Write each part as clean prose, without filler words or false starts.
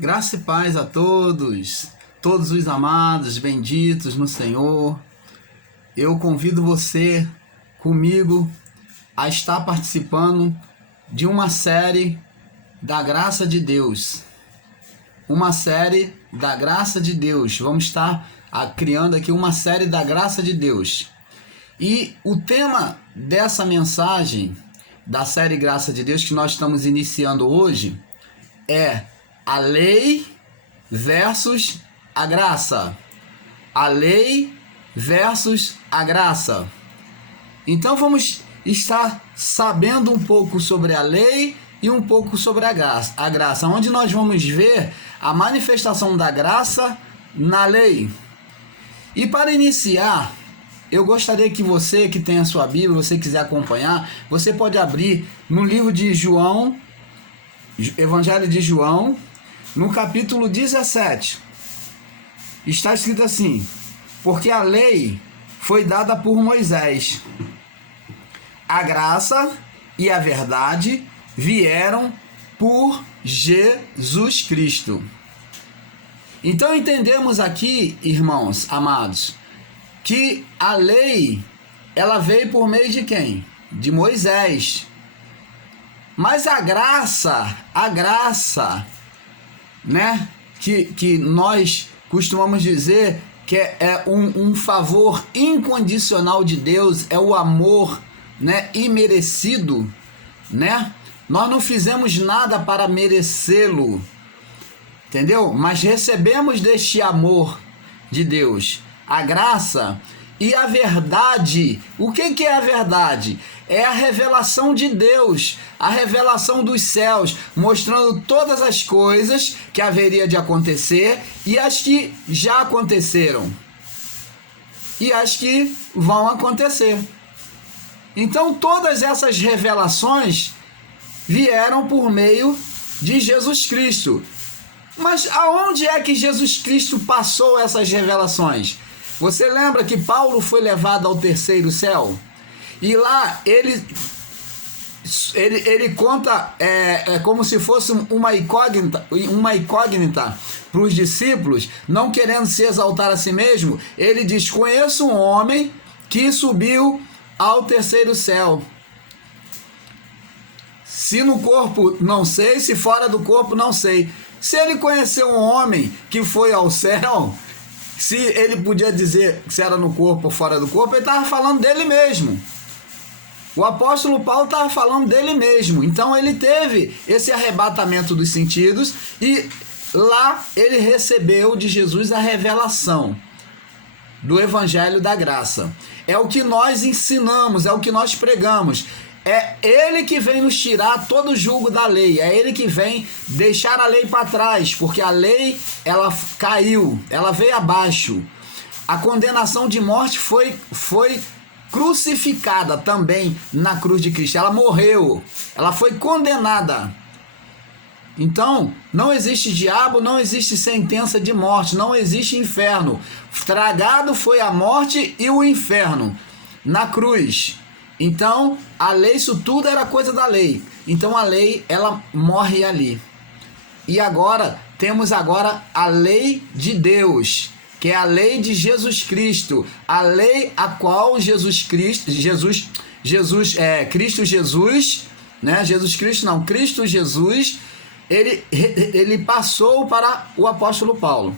Graça e paz a todos os amados, benditos no Senhor. Eu convido você comigo a estar participando de uma série da Graça de Deus. Uma série da Graça de Deus. Vamos estar criando aqui uma série da Graça de Deus. E o tema dessa mensagem da série Graça de Deus que nós estamos iniciando hoje é a lei versus a graça. A lei versus a graça. Então vamos estar sabendo um pouco sobre a lei e um pouco sobre a graça, onde nós vamos ver a manifestação da graça na lei. E para iniciar, eu gostaria que você que tem a sua Bíblia, você quiser acompanhar, você pode abrir no livro de João, Evangelho de João, no capítulo 17. Está escrito assim: porque a lei foi dada por Moisés, a graça e a verdade vieram por Jesus Cristo. Então entendemos aqui, irmãos amados, que a lei, ela veio por meio de quem? De Moisés. Mas a graça, né, que nós costumamos dizer que é um favor incondicional de Deus, é o amor, né, imerecido, né? Nós não fizemos nada para merecê-lo, entendeu? Mas recebemos deste amor de Deus, a graça e a verdade. O que é a verdade? É a revelação de Deus, a revelação dos céus, mostrando todas as coisas que haveria de acontecer e as que já aconteceram e as que vão acontecer. Então todas essas revelações vieram por meio de Jesus Cristo. Mas aonde é que Jesus Cristo passou essas revelações? Você lembra que Paulo foi levado ao terceiro céu? E lá ele conta como se fosse uma incógnita para os discípulos, não querendo se exaltar a si mesmo. Ele diz: conheço um homem que subiu ao terceiro céu. Se no corpo, não sei, se fora do corpo, não sei. Se ele conheceu um homem que foi ao céu, se ele podia dizer se era no corpo ou fora do corpo, ele estava falando dele mesmo. O apóstolo Paulo estava falando dele mesmo. Então ele teve esse arrebatamento dos sentidos e lá ele recebeu de Jesus a revelação do Evangelho da Graça. É o que nós ensinamos, é o que nós pregamos. É ele que vem nos tirar todo o jugo da lei. É ele que vem deixar a lei para trás, porque a lei, ela caiu, ela veio abaixo. A condenação de morte foi crucificada também na cruz de Cristo. Ela morreu, ela foi condenada. Então, não existe diabo, não existe sentença de morte, não existe inferno. Tragado foi a morte e o inferno na cruz. Então, a lei, isso tudo era coisa da lei. Então a lei, ela morre ali. E agora, temos agora a lei de Deus, que é a lei de Jesus Cristo, a lei a qual Cristo Jesus, ele passou para o apóstolo Paulo.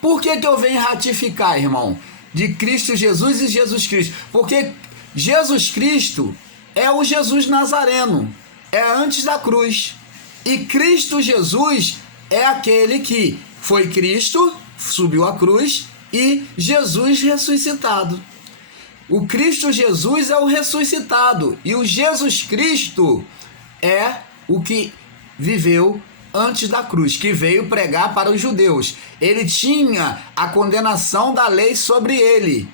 Por que eu venho ratificar, irmão, de Cristo Jesus e Jesus Cristo? Porque Jesus Cristo é o Jesus Nazareno, é antes da cruz. E Cristo Jesus é aquele que foi Cristo, subiu à cruz, e Jesus ressuscitado. O Cristo Jesus é o ressuscitado, e o Jesus Cristo é o que viveu antes da cruz, que veio pregar para os judeus. Ele tinha a condenação da lei sobre ele.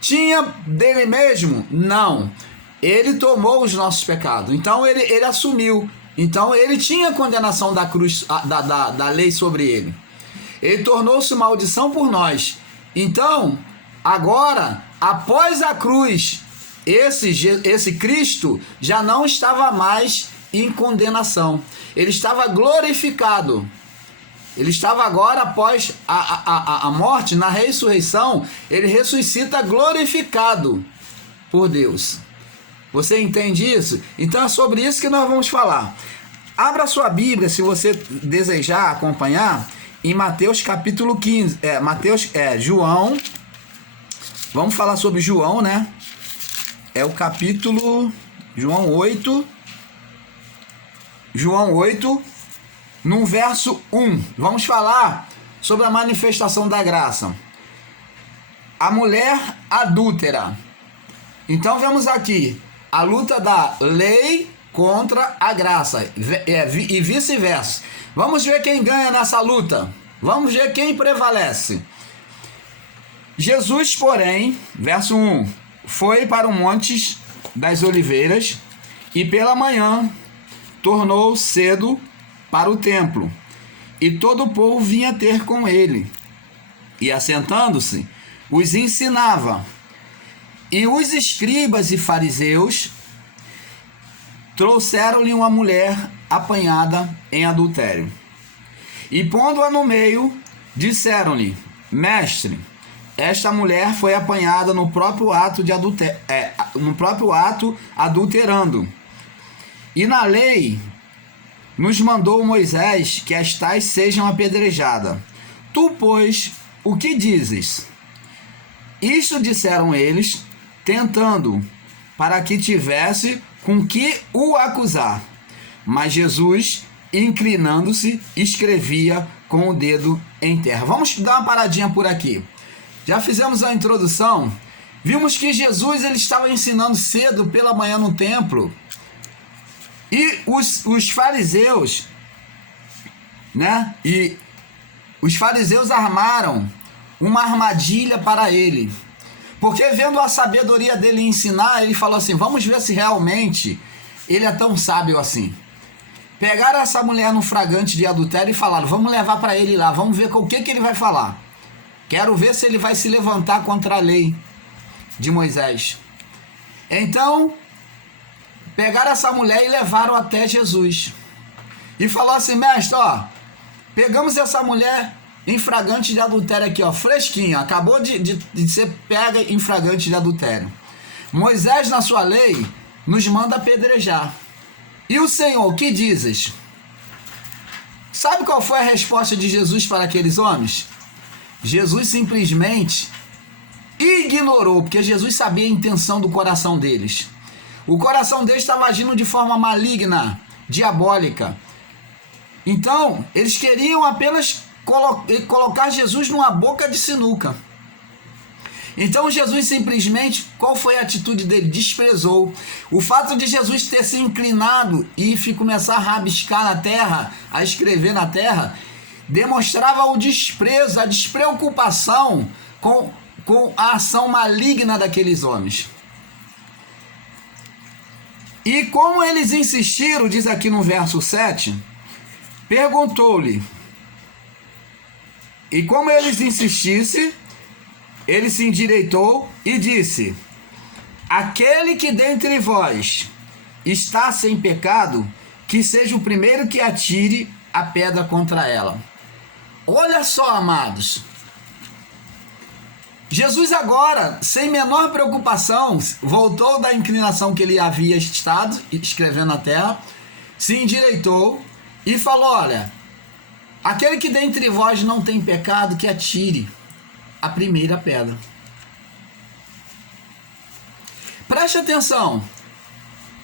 Tinha dele mesmo? Não. Ele tomou os nossos pecados. Então ele assumiu. Então ele tinha a condenação da cruz, da lei sobre ele. Ele tornou-se maldição por nós. Então, agora, após a cruz, esse Cristo já não estava mais em condenação. Ele estava glorificado. Ele estava agora, após a morte, na ressurreição, ele ressuscita glorificado por Deus. Você entende isso? Então é sobre isso que nós vamos falar. Abra sua Bíblia, se você desejar acompanhar, em Mateus capítulo 15. João. Vamos falar sobre João, né? É o capítulo João 8. João 8, no verso 1. Vamos falar sobre a manifestação da graça. A mulher adúltera. Então vemos aqui a luta da lei contra a graça e vice-versa. Vamos ver quem ganha nessa luta. Vamos ver quem prevalece. Jesus, porém, verso 1, foi para o Monte das Oliveiras e pela manhã tornou cedo para o templo, e todo o povo vinha ter com ele. E assentando-se, os ensinava. E os escribas e fariseus trouxeram-lhe uma mulher apanhada em adultério. E pondo-a no meio, disseram-lhe: Mestre, esta mulher foi apanhada no próprio ato adulterando. E na lei nos mandou Moisés que as tais sejam apedrejadas. Tu, pois, o que dizes? Isto disseram eles, tentando, para que tivesse com que o acusar. Mas Jesus, inclinando-se, escrevia com o dedo em terra. Vamos dar uma paradinha por aqui. Já fizemos a introdução. Vimos que Jesus ele estava ensinando cedo pela manhã no templo. E os fariseus, né? E os fariseus armaram uma armadilha para ele. Porque vendo a sabedoria dele ensinar, ele falou assim: vamos ver se realmente ele é tão sábio assim. Pegaram essa mulher no flagrante de adultério e falaram: vamos levar para ele lá, vamos ver com o que ele vai falar. Quero ver se ele vai se levantar contra a lei de Moisés. Então, pegaram essa mulher e levaram até Jesus. E falou assim: mestre, ó, pegamos essa mulher em flagrante de adultério aqui, ó, fresquinha, acabou de ser pega em flagrante de adultério. Moisés, na sua lei, nos manda apedrejar. E o Senhor, o que dizes? Sabe qual foi a resposta de Jesus para aqueles homens? Jesus simplesmente ignorou, porque Jesus sabia a intenção do coração deles. O coração deles estava agindo de forma maligna, diabólica. Então, eles queriam apenas colocar Jesus numa boca de sinuca. Então Jesus simplesmente, qual foi a atitude dele? Desprezou. O fato de Jesus ter se inclinado e começar a rabiscar na terra, a escrever na terra, demonstrava o desprezo, a despreocupação com a ação maligna daqueles homens. E como eles insistiram, diz aqui no verso 7, perguntou-lhe. E como eles insistissem, ele se endireitou e disse: aquele que dentre vós está sem pecado, que seja o primeiro que atire a pedra contra ela. Olha só, amados. Jesus agora, sem menor preocupação, voltou da inclinação que ele havia estado escrevendo na terra, se endireitou e falou: olha, aquele que dentre vós não tem pecado, que atire a primeira pedra. Preste atenção.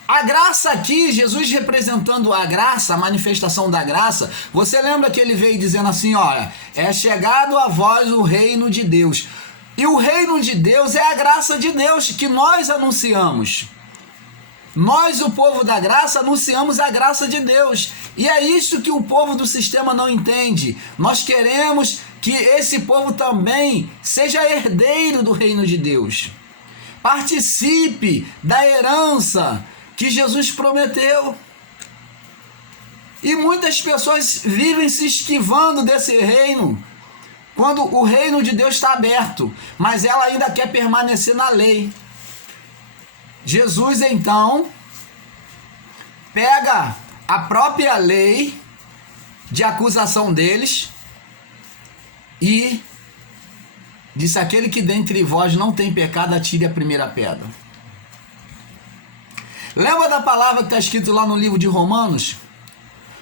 A graça aqui, Jesus representando a graça, a manifestação da graça, você lembra que ele veio dizendo assim: olha, é chegado a vós o reino de Deus. E o reino de Deus é a graça de Deus que nós anunciamos. Nós, o povo da graça, anunciamos a graça de Deus. E é isso que o povo do sistema não entende. Nós queremos que esse povo também seja herdeiro do reino de Deus. Participe da herança que Jesus prometeu. E muitas pessoas vivem se esquivando desse reino, quando o reino de Deus está aberto, mas ela ainda quer permanecer na lei. Jesus, então, pega a própria lei de acusação deles e disse: aquele que dentre vós não tem pecado, atire a primeira pedra. Lembra da palavra que está escrito lá no livro de Romanos?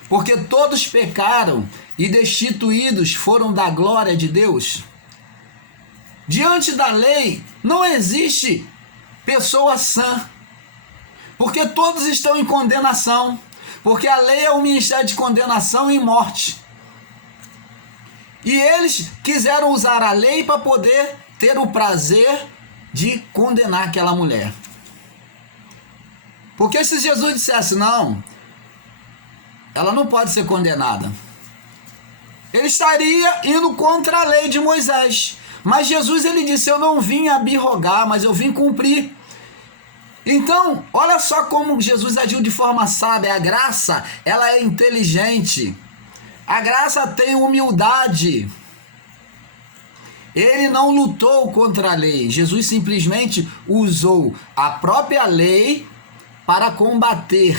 Porque todos pecaram e destituídos foram da glória de Deus. Diante da lei não existe pessoa sã, porque todos estão em condenação, porque a lei é um ministério de condenação e morte. E eles quiseram usar a lei para poder ter o prazer de condenar aquela mulher. Porque se Jesus dissesse: não, ela não pode ser condenada, ele estaria indo contra a lei de Moisés. Mas Jesus, ele disse: eu não vim abrogar, mas eu vim cumprir. Então, olha só como Jesus agiu de forma sábia. A graça, ela é inteligente. A graça tem humildade. Ele não lutou contra a lei. Jesus simplesmente usou a própria lei para combater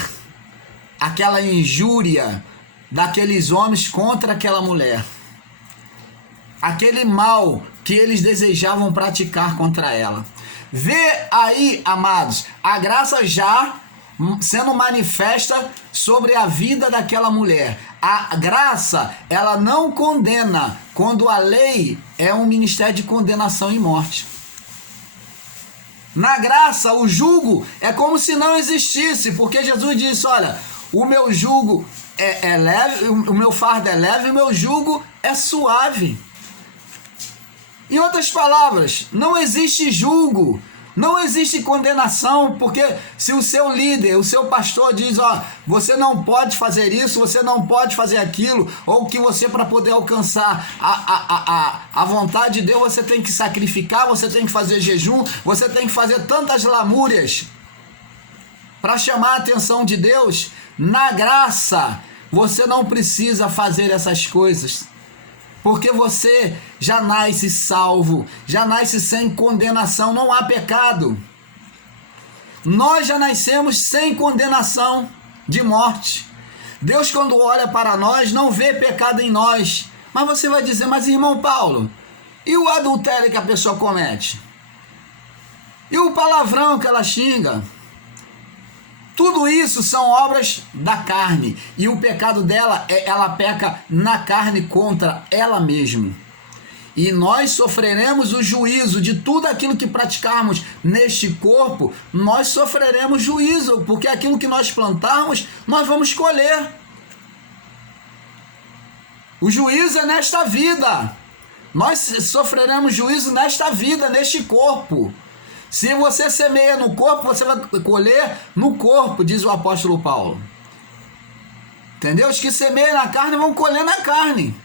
aquela injúria daqueles homens contra aquela mulher. Aquele mal que eles desejavam praticar contra ela. Vê aí, amados, a graça já sendo manifesta sobre a vida daquela mulher. A graça, ela não condena, quando a lei é um ministério de condenação e morte. Na graça, o jugo é como se não existisse, porque Jesus disse: olha, o meu jugo é leve, o meu fardo é leve, o meu jugo é suave. Em outras palavras, não existe julgo, não existe condenação, porque se o seu líder, o seu pastor diz: ó, você não pode fazer isso, você não pode fazer aquilo, ou que você, para poder alcançar a vontade de Deus, você tem que sacrificar, você tem que fazer jejum, você tem que fazer tantas lamúrias para chamar a atenção de Deus. Na graça, você não precisa fazer essas coisas, porque você já nasce salvo, já nasce sem condenação, não há pecado. Nós já nascemos sem condenação de morte. Deus, quando olha para nós, não vê pecado em nós. Mas você vai dizer: mas irmão Paulo, e o adultério que a pessoa comete? E o palavrão que ela xinga? Tudo isso são obras da carne, e o pecado dela ela peca na carne contra ela mesma. E nós sofreremos o juízo de tudo aquilo que praticarmos neste corpo. Nós sofreremos juízo, porque aquilo que nós plantarmos, nós vamos colher. O juízo é nesta vida. Nós sofreremos juízo nesta vida, neste corpo. Se você semeia no corpo, você vai colher no corpo, diz o apóstolo Paulo. Entendeu? Os que semeiam na carne vão colher na carne.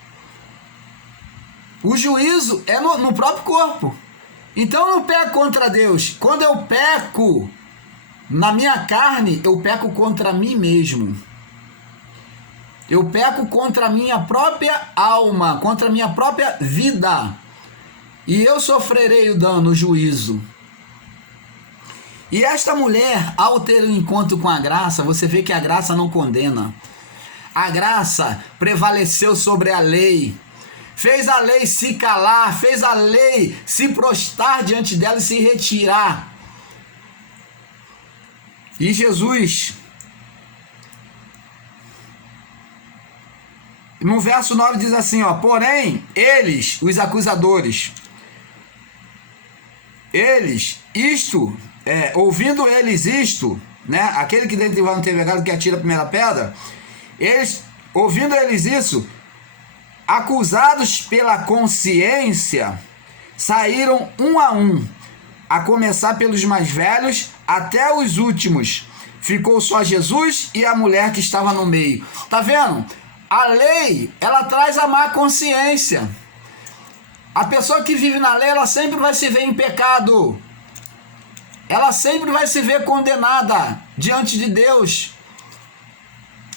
O juízo é no próprio corpo. Então eu não peco contra Deus. Quando eu peco na minha carne, eu peco contra mim mesmo. Eu peco contra a minha própria alma, contra a minha própria vida. E eu sofrerei o dano, o juízo. E esta mulher, ao ter um encontro com a graça, você vê que a graça não condena. A graça prevaleceu sobre a lei. Fez a lei se calar, fez a lei se prostrar diante dela e se retirar. E Jesus, no verso 9 diz assim, ó: porém, eles, os acusadores, ouvindo eles isto, né? Aquele que dentre vós não tem pecado, que atira a primeira pedra. Eles, ouvindo eles isso, acusados pela consciência, saíram um, a começar pelos mais velhos até os últimos. Ficou só Jesus e a mulher que estava no meio. Tá vendo? A lei, ela traz a má consciência. A pessoa que vive na lei, ela sempre vai se ver em pecado. Ela sempre vai se ver condenada diante de Deus.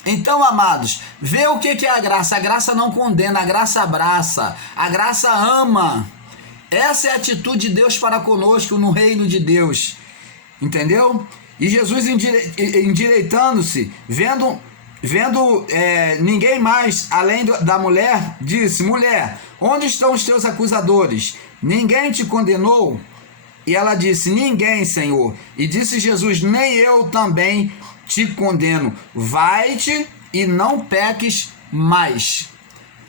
Então, amados, vê o que é a graça. A graça não condena, a graça abraça, a graça ama. Essa é a atitude de Deus para conosco no reino de Deus. Entendeu? E Jesus, endireitando-se, vendo vendo ninguém mais além da mulher, disse: mulher, onde estão os teus acusadores? Ninguém te condenou? E ela disse: ninguém, Senhor. E disse Jesus: nem eu também te condeno. Vai-te e não peques mais.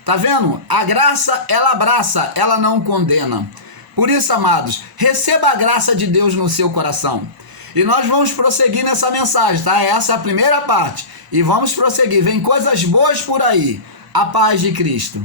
Tá vendo? A graça, ela abraça, ela não condena. Por isso, amados, receba a graça de Deus no seu coração. E nós vamos prosseguir nessa mensagem, tá? Essa é a primeira parte. E vamos prosseguir. Vem coisas boas por aí. A paz de Cristo.